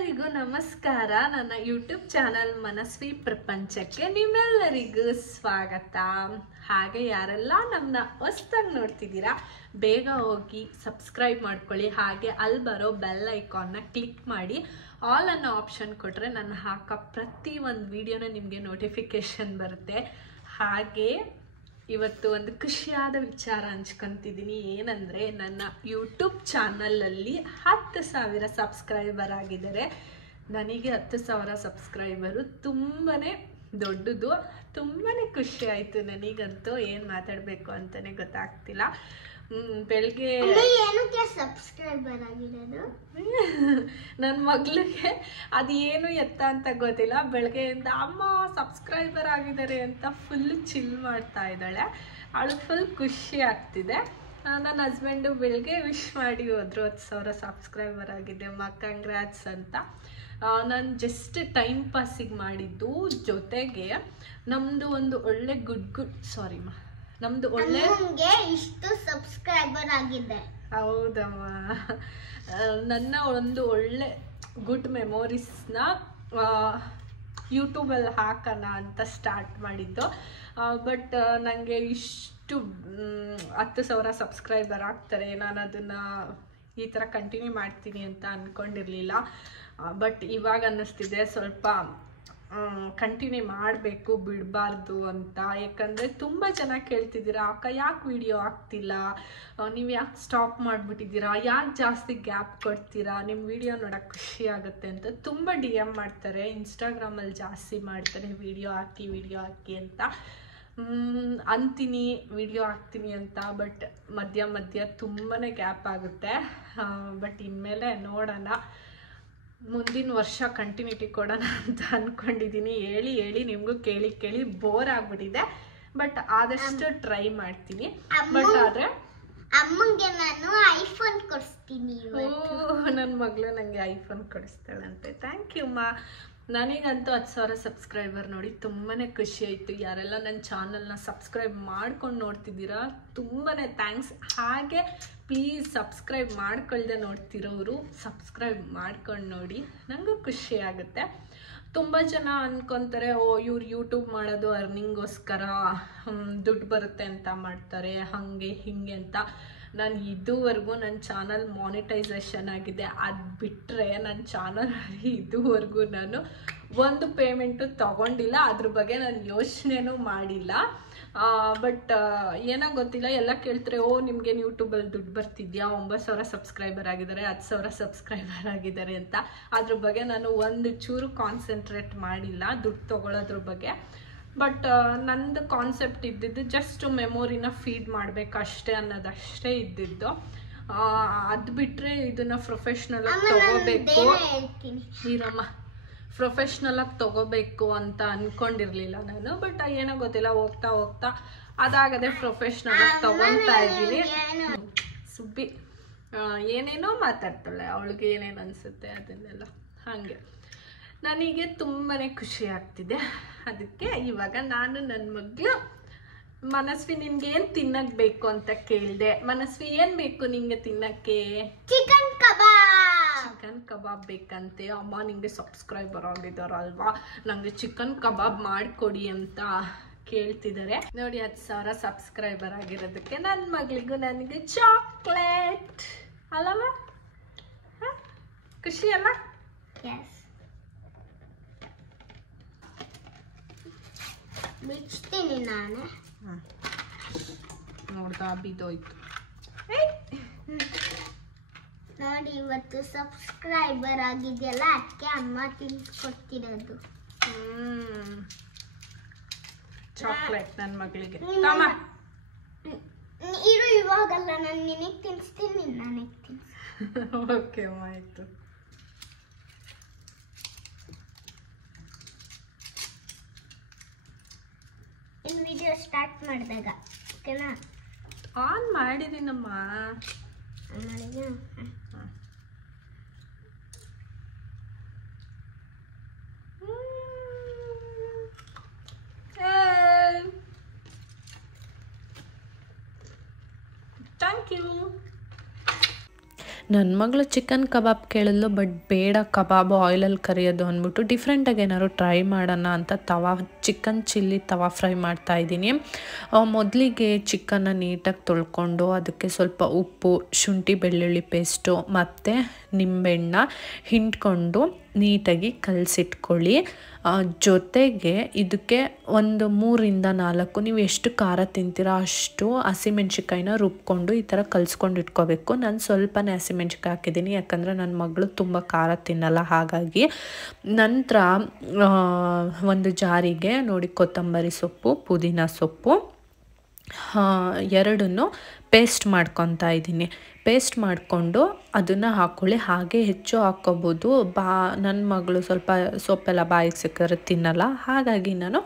ಎಲ್ಲರಿಗೂ ನಮಸ್ಕಾರ. ನನ್ನ ಯೂಟ್ಯೂಬ್ ಚಾನಲ್ ಮನಸ್ವಿ ಪ್ರಪಂಚಕ್ಕೆ ನಿಮ್ಮೆಲ್ಲರಿಗೂ ಸ್ವಾಗತ. ಹಾಗೆ ಯಾರೆಲ್ಲ ನಮ್ಮನ್ನ ಹೊಸದಾಗಿ ನೋಡ್ತಿದ್ದೀರಾ ಬೇಗ ಹೋಗಿ ಸಬ್ಸ್ಕ್ರೈಬ್ ಮಾಡ್ಕೊಳ್ಳಿ. ಹಾಗೆ ಅಲ್ಲಿ ಬರೋ ಬೆಲ್ ಐಕಾನ್ನ ಕ್ಲಿಕ್ ಮಾಡಿ ಆಲ್ ಅನ್ನೋ ಆಪ್ಷನ್ ಕೊಟ್ಟರೆ ನಾನು ಹಾಕೋ ಪ್ರತಿ ಒಂದು ವಿಡಿಯೋನ ನಿಮಗೆ ನೋಟಿಫಿಕೇಷನ್ ಬರುತ್ತೆ. ಹಾಗೆ ಇವತ್ತು ಒಂದು ಖುಷಿಯಾದ ವಿಚಾರ ಹಂಚ್ಕೊತಿದ್ದೀನಿ. ಏನಂದರೆ ನನ್ನ ಯೂಟ್ಯೂಬ್ ಚಾನಲಲ್ಲಿ 10,000 ಸಬ್ಸ್ಕ್ರೈಬರ್ ಆಗಿದ್ದಾರೆ. ನನಗೆ 10,000 ಸಬ್ಸ್ಕ್ರೈಬರು ತುಂಬಾ ದೊಡ್ಡದು. ತುಂಬಾ ಖುಷಿ ಆಯಿತು ನನಗಂತೂ. ಏನು ಮಾತಾಡಬೇಕು ಅಂತಲೇ ಗೊತ್ತಾಗ್ತಿಲ್ಲ. ಬೆಳಗ್ಗೆ ಏನಕ್ಕೆ ಸಬ್ಸ್ಕ್ರೈಬರ್ ಆಗಿರೋದು ನನ್ನ ಮಗಳಿಗೆ ಅದು ಏನು ಎತ್ತ ಅಂತ ಗೊತ್ತಿಲ್ಲ. ಬೆಳಗ್ಗೆಯಿಂದ ಅಮ್ಮ ಸಬ್ಸ್ಕ್ರೈಬರ್ ಆಗಿದ್ದಾರೆ ಅಂತ ಫುಲ್ ಚಿಲ್ ಮಾಡ್ತಾ ಇದ್ದಾಳೆ. ಅವಳು ಫುಲ್ ಖುಷಿ ಆಗ್ತಿದೆ. ನನ್ನ ಹಸ್ಬೆಂಡು ಬೆಳಗ್ಗೆ ವಿಶ್ ಮಾಡಿ ಹೋದ್ರು 10,000 ಸಬ್ಸ್ಕ್ರೈಬರ್ ಆಗಿದೆ ಕಂಗ್ರ್ಯಾಟ್ಸ್ ಅಂತ. ನಾನು ಜಸ್ಟ್ ಟೈಮ್ ಪಾಸಿಗೆ ಮಾಡಿದ್ದು. ಜೊತೆಗೆ ನಮ್ಮದು ಒಂದು ಒಳ್ಳೆ ನಮ್ದು ಒಳ್ಳೆ ಇಷ್ಟು ಸಬ್ಸ್ಕ್ರೈಬರ್ ಆಗಿದೆ. ಹೌದಮ್ಮ, ನನ್ನ ಒಂದು ಒಳ್ಳೆ ಗುಡ್ ಮೆಮೊರೀಸ್ನ ಯೂಟ್ಯೂಬಲ್ಲಿ ಹಾಕೋಣ ಅಂತ ಸ್ಟಾರ್ಟ್ ಮಾಡಿದ್ದು. ಬಟ್ ನನಗೆ ಇಷ್ಟು 10,000 ಸಬ್ಸ್ಕ್ರೈಬರ್ ಆಗ್ತಾರೆ, ನಾನು ಅದನ್ನು ಈ ಥರ ಕಂಟಿನ್ಯೂ ಮಾಡ್ತೀನಿ ಅಂತ ಅಂದ್ಕೊಂಡಿರಲಿಲ್ಲ. ಬಟ್ ಇವಾಗ ಅನ್ನಿಸ್ತಿದೆ ಸ್ವಲ್ಪ ಕಂಟಿನ್ಯೂ ಮಾಡಬೇಕು, ಬಿಡಬಾರ್ದು ಅಂತ. ಯಾಕಂದರೆ ತುಂಬ ಜನ ಕೇಳ್ತಿದ್ದೀರಾ, ಅಕ್ಕ ಯಾಕೆ ವಿಡಿಯೋ ಆಗ್ತಿಲ್ಲ, ನೀವು ಯಾಕೆ ಸ್ಟಾಪ್ ಮಾಡಿಬಿಟ್ಟಿದ್ದೀರಾ, ಯಾಕೆ ಜಾಸ್ತಿ ಗ್ಯಾಪ್ ಕೊಡ್ತೀರಾ, ನಿಮ್ಮ ವಿಡಿಯೋ ನೋಡೋಕ್ಕೆ ಖುಷಿ ಆಗುತ್ತೆ ಅಂತ ತುಂಬ DM ಮಾಡ್ತಾರೆ. ಇನ್ಸ್ಟಾಗ್ರಾಮಲ್ಲಿ ಜಾಸ್ತಿ ಮಾಡ್ತಾರೆ ವಿಡಿಯೋ ಹಾಕಿ ಅಂತ ಅಂತೀನಿ, ವಿಡಿಯೋ ಹಾಕ್ತೀನಿ ಅಂತ. ಬಟ್ ಮಧ್ಯ ತುಂಬಾ ಗ್ಯಾಪ್ ಆಗುತ್ತೆ. ಬಟ್ ಇನ್ಮೇಲೆ ನೋಡೋಣ, ಮುಂದಿನ ವರ್ಷ ಕಂಟಿನ್ಯೂಟಿ ಕೊಡೋಣ ಅಂತ ಅಂದ್ಕೊಂಡಿದ್ದೀನಿ. ಹೇಳಿ ನಿಮಗೂ ಕೇಳಿ ಬೋರ್ ಆಗ್ಬಿಟ್ಟಿದೆ. ಬಟ್ ಆದಷ್ಟು ಟ್ರೈ ಮಾಡ್ತೀನಿ. ಬಟ್ ಆದರೆ ಅಮ್ಮಂಗೆ ನಾನು ಐಫೋನ್ ಕೊಡಿಸ್ತೀನಿ. ನನ್ನ ಮಗಳು ನನಗೆ ಐಫೋನ್ ಕೊಡಿಸ್ತಾಳಂತೆ. ಥ್ಯಾಂಕ್ ಯು ಅಮ್ಮ. ನನಗಂತೂ 10,000 ಸಬ್ಸ್ಕ್ರೈಬರ್ ನೋಡಿ ತುಂಬಾ ಖುಷಿ ಆಯಿತು. ಯಾರೆಲ್ಲ ನನ್ನ ಚಾನಲ್ನ ಸಬ್ಸ್ಕ್ರೈಬ್ ಮಾಡ್ಕೊಂಡು ನೋಡ್ತಿದ್ದೀರಾ ತುಂಬಾ ಥ್ಯಾಂಕ್ಸ್. ಹಾಗೆ ಪ್ಲೀಸ್ ಸಬ್ಸ್ಕ್ರೈಬ್ ಮಾಡ್ಕೊಳ್ದೆ ನೋಡ್ತಿರೋರು ಸಬ್ಸ್ಕ್ರೈಬ್ ಮಾಡ್ಕೊಂಡು ನೋಡಿ, ನನಗೂ ಖುಷಿ ಆಗುತ್ತೆ. ತುಂಬ ಜನ ಅಂದ್ಕೊತಾರೆ, ಇವ್ರು ಯೂಟ್ಯೂಬ್ ಮಾಡೋದು ಅರ್ನಿಂಗೋಸ್ಕರ, ದುಡ್ಡು ಬರುತ್ತೆ ಅಂತ ಮಾಡ್ತಾರೆ, ಹಾಗೆ ಹೀಗೆ ಅಂತ. ನಾನು ಇದುವರೆಗೂ ನನ್ನ ಚಾನಲ್ ಮಾನಿಟೈಸೇಷನ್ ಆಗಿದೆ. ಅದು ಬಿಟ್ಟರೆ ನನ್ನ ಚಾನಲಲ್ಲಿ ಇದುವರೆಗೂ ನಾನು ಒಂದು ಪೇಮೆಂಟು ತೊಗೊಂಡಿಲ್ಲ. ಅದ್ರ ಬಗ್ಗೆ ನಾನು ಯೋಚನೆನೂ ಮಾಡಿಲ್ಲ. ಬಟ್ ಏನೋ ಗೊತ್ತಿಲ್ಲ, ಎಲ್ಲ ಕೇಳ್ತಾರೆ, ನಿಮಗೆ ಯೂಟ್ಯೂಬಲ್ಲಿ ದುಡ್ಡು ಬರ್ತಿದ್ಯಾ, 9,000 ಸಬ್ಸ್ಕ್ರೈಬರ್ ಆಗಿದ್ದಾರೆ, 10,000 ಸಬ್ಸ್ಕ್ರೈಬರ್ ಆಗಿದ್ದಾರೆ ಅಂತ. ಅದ್ರ ಬಗ್ಗೆ ನಾನು ಒಂದು ಚೂರು ಕಾನ್ಸಂಟ್ರೇಟ್ ಮಾಡಿಲ್ಲ ದುಡ್ಡು ತೊಗೊಳೋದ್ರ ಬಗ್ಗೆ. ಬಟ್ ನಂದು ಕಾನ್ಸೆಪ್ಟ್ ಇದ್ದಿದ್ದು ಜಸ್ಟ್ ಮೆಮೊರಿನ ಫೀಡ್ ಮಾಡಬೇಕಷ್ಟೇ ಅನ್ನೋದಷ್ಟೇ ಇದ್ದಿದ್ದು. ಅದು ಬಿಟ್ಟರೆ ಇದನ್ನು ಪ್ರೊಫೆಷ್ನಲಾಗಿ ತೊಗೋಬೇಕು, ಪ್ರೊಫೆಷ್ನಲಾಗಿ ತೊಗೋಬೇಕು ಅಂತ ಅಂದ್ಕೊಂಡಿರಲಿಲ್ಲ ನಾನು. ಬಟ್ ಏನೋ ಗೊತ್ತಿಲ್ಲ, ಹೋಗ್ತಾ ಅದಾಗದೆ ಪ್ರೊಫೆಷ್ನಲಾಗಿ ತೊಗೊತಾ ಇದ್ದೀನಿ. ಸುಬ್ಬಿ ಏನೇನೋ ಮಾತಾಡ್ತಾಳೆ, ಅವಳಿಗೆ ಏನೇನು ಅನಿಸುತ್ತೆ ಅದನ್ನೆಲ್ಲ. ಹಾಗೆ ನನಗೆ ತುಂಬಾ ಖುಷಿ ಆಗ್ತಿದೆ. ಅದಕ್ಕೆ ಇವಾಗ ನಾನು ನನ್ನ ಮಗಳು ಮನಸ್ವಿ ನಿನ್ಗೆ ಏನು ತಿನ್ನಕ್ಕೆ ಬೇಕು ಅಂತ ಕೇಳಿದೆ. ಮನಸ್ವಿ ಏನು ಬೇಕು ನಿಂಗೆ ತಿನ್ನಕ್ಕೆ? ಚಿಕನ್ ಕಬಾಬ್ ಬೇಕಂತೆ. ಅಮ್ಮ ನಿಂಗೆ ಸಬ್ಸ್ಕ್ರೈಬರ್ ಆಗಿದ್ದಾರಲ್ವಾ, ನನಗೆ ಚಿಕನ್ ಕಬಾಬ್ ಮಾಡಿಕೊಡಿ ಅಂತ ಕೇಳ್ತಿದ್ದಾರೆ. ನೋಡಿ 10,000 ಸಬ್ಸ್ಕ್ರೈಬರ್ ಆಗಿರೋದಕ್ಕೆ ನನ್ನ ಮಗಳಿಗೂ ನನಗೆ ಚಾಕ್ಲೇಟ್ ಅಲ್ಲವ? ಖುಷಿ ಅಲ್ಲ? ಬಿಡ್ತೀನಿ ನಾನು. ನೋಡ್ದಾ ಬಿದ್ದೋಯ್ತು ನೋಡಿ, ಇವತ್ತು ಸಬ್ಸ್ಕ್ರೈಬರ್ ಆಗಿದೆಯಲ್ಲ, ಅದಕ್ಕೆ ಅಮ್ಮ ತಿನ್ಸ್ಕೊಡ್ತಿರೋದು ಚಾಕ್ಲೇಟ್ ನನ್ನ ಮಗಳಿಗೆ. ಇರು, ಇವಾಗಲ್ಲ, ನಾನು ನಿನಗೆ ತಿನ್ನಿಸ್ತೀನಿ, ನನಗೆ ತಿನ್ನಿಸ್. ಓಕೆ ಅಮ್ಮ, ಆಯಿತು. ಇನ್ನು ವಿಡಿಯೋ ಸ್ಟಾರ್ಟ್ ಮಾಡಿದಾಗ ಓಕೆನಾ? ಆನ್ ಮಾಡಿದ್ದೀನಮ್ಮ. Thank you. ನನ್ನ ಮಗಳು ಚಿಕನ್ ಕಬಾಬ್ ಕೇಳಿದ್ಲು, ಬಟ್ ಬೇಡ ಕಬಾಬು ಆಯಿಲಲ್ಲಿ ಕರಿಯೋದು ಅಂದ್ಬಿಟ್ಟು ಡಿಫ್ರೆಂಟಾಗಿ ಏನಾದ್ರು ಟ್ರೈ ಮಾಡೋಣ ಅಂತ ಚಿಕನ್ ಚಿಲ್ಲಿ ತವಾ ಫ್ರೈ ಮಾಡ್ತಾಯಿದ್ದೀನಿ. ಮೊದಲಿಗೆ ಚಿಕನ್ನ ನೀಟಾಗಿ ತೊಳ್ಕೊಂಡು ಅದಕ್ಕೆ ಸ್ವಲ್ಪ ಉಪ್ಪು, ಶುಂಠಿ ಬೆಳ್ಳುಳ್ಳಿ ಪೇಸ್ಟು ಮತ್ತು ನಿಂಬೆಹಣ್ಣ ಹಿಂಡ್ಕೊಂಡು ನೀಟಾಗಿ ಕಲಸಿಟ್ಕೊಳ್ಳಿ. ಜೊತೆಗೆ ಇದಕ್ಕೆ ಒಂದು 3-4 ನೀವು ಎಷ್ಟು ಖಾರ ತಿಂತೀರೋ ಅಷ್ಟು ಹಸಿಮೆಣ್ಸಿಕಾಯಿನ ರುಬ್ಕೊಂಡು ಈ ಥರ ಕಲಿಸ್ಕೊಂಡು ಇಟ್ಕೋಬೇಕು. ನಾನು ಸ್ವಲ್ಪನೇ ಹಸಿಮೆಣ್ಸಿಕಾಯಿ ಹಾಕಿದ್ದೀನಿ, ಯಾಕಂದರೆ ನನ್ನ ಮಗಳು ತುಂಬ ಖಾರ ತಿನ್ನಲ್ಲ. ಹಾಗಾಗಿ ನಂತರ ಒಂದು ಜಾರಿಗೆ ನೋಡಿ ಕೊತ್ತಂಬರಿ ಸೊಪ್ಪು, ಪುದೀನ ಸೊಪ್ಪು ಎರಡನ್ನೂ ಪೇಸ್ಟ್ ಮಾಡ್ಕೊತಾ ಇದ್ದೀನಿ. ಪೇಸ್ಟ್ ಮಾಡಿಕೊಂಡು ಅದನ್ನು ಹಾಕ್ಕೊಳ್ಳಿ. ಹಾಗೆ ಹೆಚ್ಚು ಹಾಕ್ಕೋಬೋದು. ನನ್ನ ಮಗಳು ಸ್ವಲ್ಪ ಸೊಪ್ಪೆಲ್ಲ ಬಾಯಿಗೆ ಸಿಕ್ಕಿದ್ರೆ ತಿನ್ನಲ್ಲ, ಹಾಗಾಗಿ ನಾನು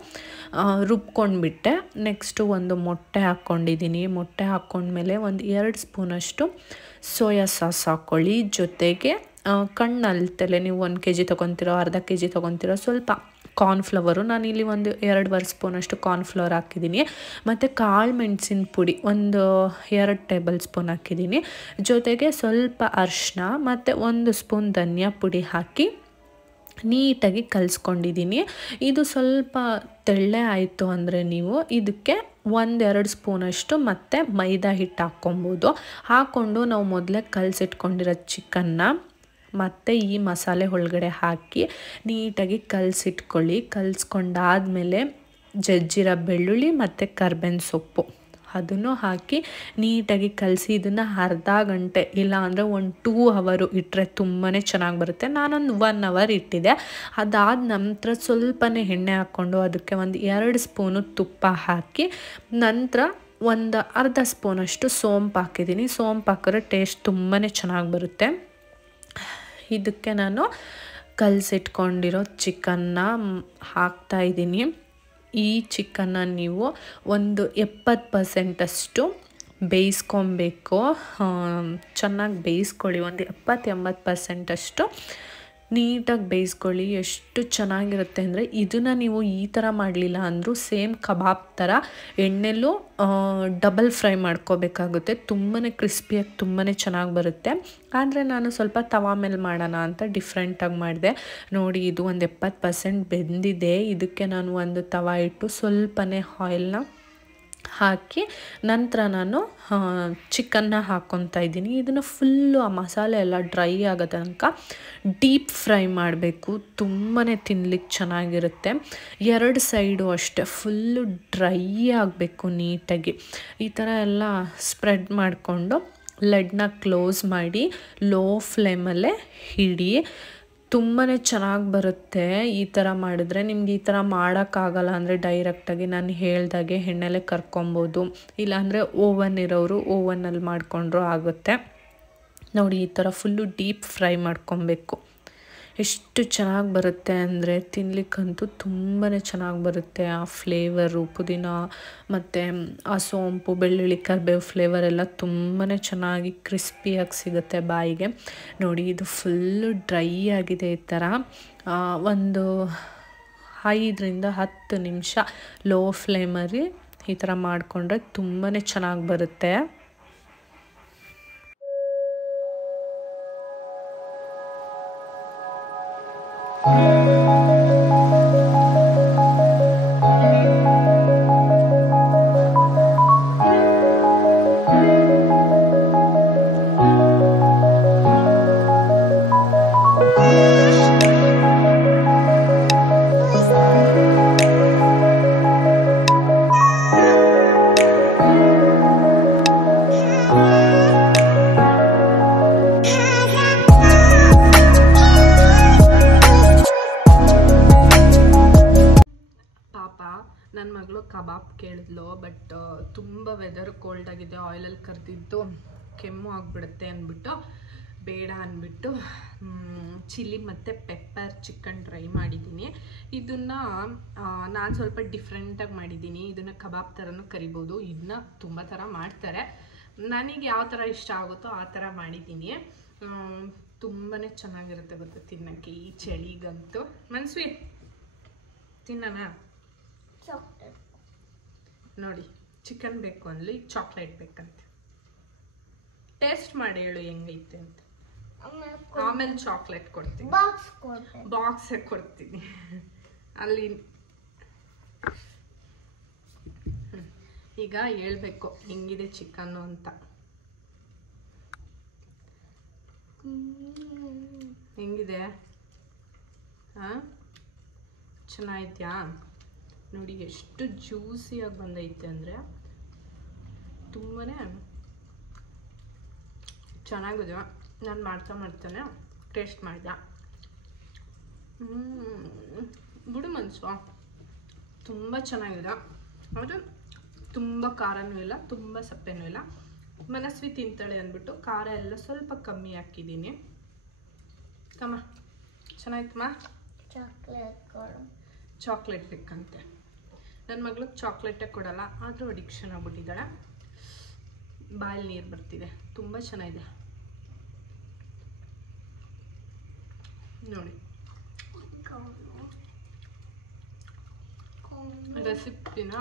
ರುಬ್ಕೊಂಡ್ಬಿಟ್ಟೆ. ನೆಕ್ಸ್ಟು ಒಂದು ಮೊಟ್ಟೆ ಹಾಕ್ಕೊಂಡಿದ್ದೀನಿ. ಮೊಟ್ಟೆ ಹಾಕ್ಕೊಂಡ್ಮೇಲೆ ಒಂದು 2 ಸ್ಪೂನಷ್ಟು ಸೋಯಾ ಸಾಸ್ ಹಾಕ್ಕೊಳ್ಳಿ. ಜೊತೆಗೆ ಕಣ್ಣಲ್ತಲೆ ನೀವು 1 kg ತೊಗೊತಿರೋ, ಅರ್ಧ kg ತೊಗೊತಿರೋ ಸ್ವಲ್ಪ ಕಾರ್ನ್ಫ್ಲವರು, ನಾನಿಲ್ಲಿ ಒಂದು 2.5 ಸ್ಪೂನಷ್ಟು ಕಾರ್ನ್ಫ್ಲವರ್ ಹಾಕಿದ್ದೀನಿ. ಮತ್ತು ಕಾಳು ಮೆಣಸಿನ ಪುಡಿ ಒಂದು 2 ಟೇಬಲ್ ಸ್ಪೂನ್ ಹಾಕಿದ್ದೀನಿ. ಜೊತೆಗೆ ಸ್ವಲ್ಪ ಅರಿಶಿನ ಮತ್ತು 1 ಸ್ಪೂನ್ ಧನಿಯಾ ಪುಡಿ ಹಾಕಿ ನೀಟಾಗಿ ಕಲಿಸ್ಕೊಂಡಿದ್ದೀನಿ. ಇದು ಸ್ವಲ್ಪ ತೆಳ್ಳೆ ಆಯಿತು ಅಂದರೆ ನೀವು ಇದಕ್ಕೆ 1-2 ಸ್ಪೂನಷ್ಟು ಮತ್ತು ಮೈದಾ ಹಿಟ್ಟು ಹಾಕ್ಕೊಬೋದು. ಹಾಕ್ಕೊಂಡು ನಾವು ಮೊದಲೇ ಕಲಸಿಟ್ಕೊಂಡಿರೋ ಚಿಕನ್ನ ಮತ್ತು ಈ ಮಸಾಲೆ ಒಳಗಡೆ ಹಾಕಿ ನೀಟಾಗಿ ಕಲಸಿಟ್ಕೊಳ್ಳಿ. ಕಲಿಸ್ಕೊಂಡಾದಮೇಲೆ ಜಜ್ಜಿರೋ ಬೆಳ್ಳುಳ್ಳಿ ಮತ್ತು ಕರ್ಬೇವಿನ ಸೊಪ್ಪು ಅದನ್ನು ಹಾಕಿ ನೀಟಾಗಿ ಕಲಸಿ ಇದನ್ನು ಅರ್ಧ ಗಂಟೆ ಇಲ್ಲ ಅಂದರೆ 1-2 ಅವರ್ ಇಟ್ಟರೆ ತುಂಬಾ ಚೆನ್ನಾಗಿ ಬರುತ್ತೆ. ನಾನೊಂದು 1 ಅವರ್ ಇಟ್ಟಿದ್ದೆ. ಅದಾದ ನಂತರ ಸ್ವಲ್ಪನೇ ಎಣ್ಣೆ ಹಾಕ್ಕೊಂಡು ಅದಕ್ಕೆ ಒಂದು 2 ಸ್ಪೂನು ತುಪ್ಪ ಹಾಕಿ ನಂತರ ಒಂದು ಅರ್ಧ ಸ್ಪೂನಷ್ಟು ಸೋಂಪು ಹಾಕಿದ್ದೀನಿ. ಸೋಂಪು ಹಾಕಿದ್ರೆ ಟೇಸ್ಟ್ ತುಂಬಾ ಚೆನ್ನಾಗಿ ಬರುತ್ತೆ. ಇದಕ್ಕೆ ನಾನು ಕಲಸಿಟ್ಕೊಂಡಿರೋ ಚಿಕನ್ನ ಹಾಕ್ತಾಯಿದ್ದೀನಿ. ಈ ಚಿಕನ್ನ ನೀವು ಒಂದು 70% ಬೇಯಿಸ್ಕೊಬೇಕು. ಚೆನ್ನಾಗಿ ಬೇಯಿಸ್ಕೊಳ್ಳಿ. ಒಂದು 70-80% ನೀಟಾಗಿ ಬೇಯಿಸ್ಕೊಳ್ಳಿ. ಎಷ್ಟು ಚೆನ್ನಾಗಿರುತ್ತೆ ಅಂದರೆ ಇದನ್ನು ನೀವು ಈ ಥರ ಮಾಡಲಿಲ್ಲ ಅಂದರೂ ಸೇಮ್ ಕಬಾಬ್ ಥರ ಎಣ್ಣೆಲೂ ಡಬಲ್ ಫ್ರೈ ಮಾಡ್ಕೋಬೇಕಾಗುತ್ತೆ. ತುಂಬಾ ಕ್ರಿಸ್ಪಿಯಾಗಿ ತುಂಬಾ ಚೆನ್ನಾಗಿ ಬರುತ್ತೆ. ಆದರೆ ನಾನು ಸ್ವಲ್ಪ ತವಾ ಮೇಲೆ ಮಾಡೋಣ ಅಂತ ಡಿಫ್ರೆಂಟಾಗಿ ಮಾಡಿದೆ. ನೋಡಿ ಇದು ಒಂದು 70% ಬೆಂದಿದೆ. ಇದಕ್ಕೆ ನಾನು ಒಂದು ತವಾ ಇಟ್ಟು ಸ್ವಲ್ಪನೇ ಆಯಿಲ್ನ ಹಾಕಿ ನಂತರ ನಾನು ಚಿಕನ್ನ ಹಾಕ್ಕೊತಾ ಇದ್ದೀನಿ. ಇದನ್ನು ಫುಲ್ಲು ಆ ಮಸಾಲೆ ಎಲ್ಲ ಡ್ರೈ ಆಗೋ ತನಕ ಡೀಪ್ ಫ್ರೈ ಮಾಡಬೇಕು. ತುಂಬಾ ತಿನ್ಲಿಕ್ಕೆ ಚೆನ್ನಾಗಿರುತ್ತೆ. 2 ಸೈಡು ಅಷ್ಟೇ ಫುಲ್ಲು ಡ್ರೈ ಆಗಬೇಕು ನೀಟಾಗಿ. ಈ ಥರ ಎಲ್ಲ ಸ್ಪ್ರೆಡ್ ಮಾಡಿಕೊಂಡು ಲೆಡ್ನ ಕ್ಲೋಸ್ ಮಾಡಿ ಲೋ ಫ್ಲೇಮಲ್ಲೇ ಇಡಿ. ತುಂಬಾ ಚೆನ್ನಾಗಿ ಬರುತ್ತೆ ಈ ಥರ ಮಾಡಿದ್ರೆ. ನಿಮ್ಗೆ ಈ ಥರ ಮಾಡೋಕ್ಕಾಗಲ್ಲ ಅಂದರೆ ಡೈರೆಕ್ಟಾಗಿ ನಾನು ಹೇಳ್ದಾಗೆ ಎಣ್ಣೆಲೆ ಕರ್ಕೊಬೋದು. ಇಲ್ಲಾಂದರೆ ಓವನ್ ಇರೋರು ಓವನಲ್ಲಿ ಮಾಡಿಕೊಂಡ್ರೂ ಆಗುತ್ತೆ. ನೋಡಿ ಈ ಥರ ಫುಲ್ಲು ಡೀಪ್ ಫ್ರೈ ಮಾಡ್ಕೊಬೇಕು. ಎಷ್ಟು ಚೆನ್ನಾಗಿ ಬರುತ್ತೆ ಅಂದರೆ ತಿನ್ಲಿಕ್ಕಂತೂ ತುಂಬಾ ಚೆನ್ನಾಗಿ ಬರುತ್ತೆ. ಆ ಫ್ಲೇವರು ಪುದೀನ ಮತ್ತು ಆ ಸೋಂಪು ಬೆಳ್ಳುಳ್ಳಿ ಕರಿಬೇವು ಫ್ಲೇವರ್ ಎಲ್ಲ ತುಂಬಾ ಚೆನ್ನಾಗಿ ಕ್ರಿಸ್ಪಿಯಾಗಿ ಸಿಗುತ್ತೆ ಬಾಯಿಗೆ. ನೋಡಿ ಇದು ಫುಲ್ಲು ಡ್ರೈ ಆಗಿದೆ. ಈ ಥರ ಒಂದು 5-10 ನಿಮಿಷ ಲೋ ಫ್ಲೇಮಲ್ಲಿ ಈ ಥರ ಮಾಡಿಕೊಂಡ್ರೆ ತುಂಬಾ ಚೆನ್ನಾಗಿ ಬರುತ್ತೆ. ನನ್ನ ಮಗಳು ಕಬಾಬ್ ಕೇಳಿದ್ಲು, ಬಟ್ ತುಂಬ ವೆದರ್ ಕೋಲ್ಡ್ ಆಗಿದೆ, ಆಯಿಲಲ್ಲಿ ಕರೆದಿದ್ದು ಕೆಮ್ಮು ಆಗಿಬಿಡುತ್ತೆ ಅಂದ್ಬಿಟ್ಟು ಬೇಡ ಅಂದ್ಬಿಟ್ಟು ಚಿಲ್ಲಿ ಮತ್ತು ಪೆಪ್ಪರ್ ಚಿಕನ್ ಡ್ರೈ ಮಾಡಿದ್ದೀನಿ. ಇದನ್ನು ನಾನು ಸ್ವಲ್ಪ ಡಿಫ್ರೆಂಟಾಗಿ ಮಾಡಿದ್ದೀನಿ. ಇದನ್ನು ಕಬಾಬ್ ಥರನೂ ಕರಿಬೋದು. ಇದನ್ನ ತುಂಬ ಥರ ಮಾಡ್ತಾರೆ. ನನಗೆ ಯಾವ ಥರ ಇಷ್ಟ ಆಗುತ್ತೋ ಆ ಥರ ಮಾಡಿದ್ದೀನಿ. ತುಂಬಾ ಚೆನ್ನಾಗಿರುತ್ತೆ ಗೊತ್ತು ತಿನ್ನೋಕ್ಕೆ ಈ ಚಳಿಗಂತೂ. ಮನ್ಸ್ವಿ ತಿನ್ನೋಣ? ನೋಡಿ ಚಿಕನ್ ಬೇಕು ಅಂದ್ಲಿ, ಚಾಕ್ಲೇಟ್ ಬೇಕಂತೆ. ಟೇಸ್ಟ್ ಮಾಡಿ ಹೇಳು ಹೆಂಗೈತೆ ಅಂತ. ಆಮೇಲೆ ಚಾಕ್ಲೇಟ್ ಕೊಡ್ತೀನಿ. ಬಾಕ್ಸ್ ಕೊಡ್ತೀನಿ. ಬಾಕ್ಸ್ ಕೊಡ್ತೀನಿ ಅಲ್ಲಿ. ಈಗ ಹೇಳ್ಬೇಕು ಹೆಂಗಿದೆ ಚಿಕನ್ನು ಅಂತ. ಹೆಂಗಿದೆ? ಹಾಂ, ಚೆನ್ನಾಗಿದ್ಯಾ? ನೋಡಿ ಎಷ್ಟು ಜ್ಯೂಸಿಯಾಗಿ ಬಂದೈತೆ ಅಂದರೆ ತುಂಬಾ ಚೆನ್ನಾಗಿದೆ. ನಾನು ಮಾಡ್ತಾನೆ ಟೇಸ್ಟ್ ಮಾಡಿದೆ. ಬಿಡು ಮನ್ಸು, ತುಂಬ ಚೆನ್ನಾಗಿದೆ. ಆದರೆ ತುಂಬ ಖಾರನೂ ಇಲ್ಲ, ತುಂಬ ಸಪ್ಪೆನೂ ಇಲ್ಲ. ಮನಸ್ವಿ ತಿಂತಾಳೆ ಅಂದ್ಬಿಟ್ಟು ಖಾರ ಎಲ್ಲ ಸ್ವಲ್ಪ ಕಮ್ಮಿ ಹಾಕಿದ್ದೀನಿ. ಕಮ್ಮ ಚೆನ್ನಾಯ್ತಮ್ಮ. ಚಾಕ್ಲೇಟ್ ಬೇಕಂತೆ ನನ್ನ ಮಗಳಿಗೆ. ಚಾಕ್ಲೇಟೇ ಕೊಡಲ್ಲ, ಆದರೂ ಅಡಿಕ್ಷನ್ ಆಗ್ಬಿಟ್ಟಿದ್ದಾಳೆ. ಬಾಯಲ್ಲಿ ನೀರು ಬರ್ತಿದೆ. ತುಂಬ ಚೆನ್ನಾಗಿದೆ ನೋಡಿ. ರೆಸಿಪಿನ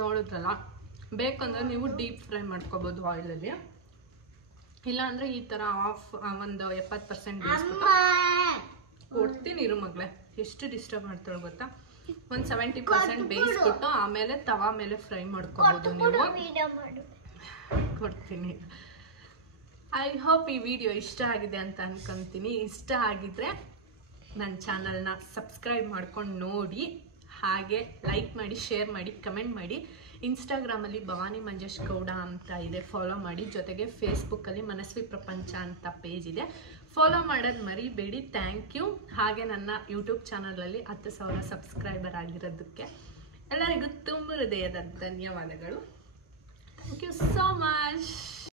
ನೋಡಿದ್ರಲ್ಲ, ಬೇಕಂದ್ರೆ ನೀವು ಡೀಪ್ ಫ್ರೈ ಮಾಡ್ಕೋಬೋದು ಆಯಿಲಲ್ಲಿ. ಇಲ್ಲಾಂದರೆ ಈ ಥರ ಒಂದು 70% ಬೇಯಿಸ್ಬಿಟ್ಟು ಕೊಡ್ತೀನಿ. ಇರು ಮಗಳೇ, ಎಷ್ಟು ಡಿಸ್ಟರ್ಬ್ ಮಾಡ್ತಾಳೆ ಗೊತ್ತಾ. ಒಂದು 70% ಬೇಯಿಸ್ಬಿಟ್ಟು ಆಮೇಲೆ ತವಾ ಮೇಲೆ ಫ್ರೈ ಮಾಡ್ಕೋಬೋದು ನೀವು. ಕೊಡ್ತೀನಿ. ಐ ಹೋಪ್ ಈ ವಿಡಿಯೋ ಇಷ್ಟ ಆಗಿದೆ ಅಂತ ಅನ್ಕೊಂತೀನಿ. ಇಷ್ಟ ಆಗಿದ್ರೆ ನನ್ನ ಚಾನಲ್ನ ಸಬ್ಸ್ಕ್ರೈಬ್ ಮಾಡ್ಕೊಂಡು ನೋಡಿ, ಹಾಗೆ ಲೈಕ್ ಮಾಡಿ, ಶೇರ್ ಮಾಡಿ, ಕಮೆಂಟ್ ಮಾಡಿ. ಇನ್ಸ್ಟಾಗ್ರಾಮಲ್ಲಿ ಭವಾನಿ ಮಂಜೇಶ್ ಗೌಡ ಅಂತ ಇದೆ, ಫಾಲೋ ಮಾಡಿ. ಜೊತೆಗೆ ಫೇಸ್ಬುಕ್ಕಲ್ಲಿ ಮನಸ್ವಿ ಪ್ರಪಂಚ ಅಂತ ಪೇಜ್ ಇದೆ, ಫಾಲೋ ಮಾಡೋದು ಮರಿಬೇಡಿ. Thank you. ಹಾಗೆ ನನ್ನ ಯೂಟ್ಯೂಬ್ ಚಾನಲಲ್ಲಿ 10,000 ಸಬ್ಸ್ಕ್ರೈಬರ್ ಆಗಿರೋದಕ್ಕೆ ಎಲ್ಲರಿಗೂ ತುಂಬ ಹೃದಯದ ಧನ್ಯವಾದಗಳು. Thank you so much.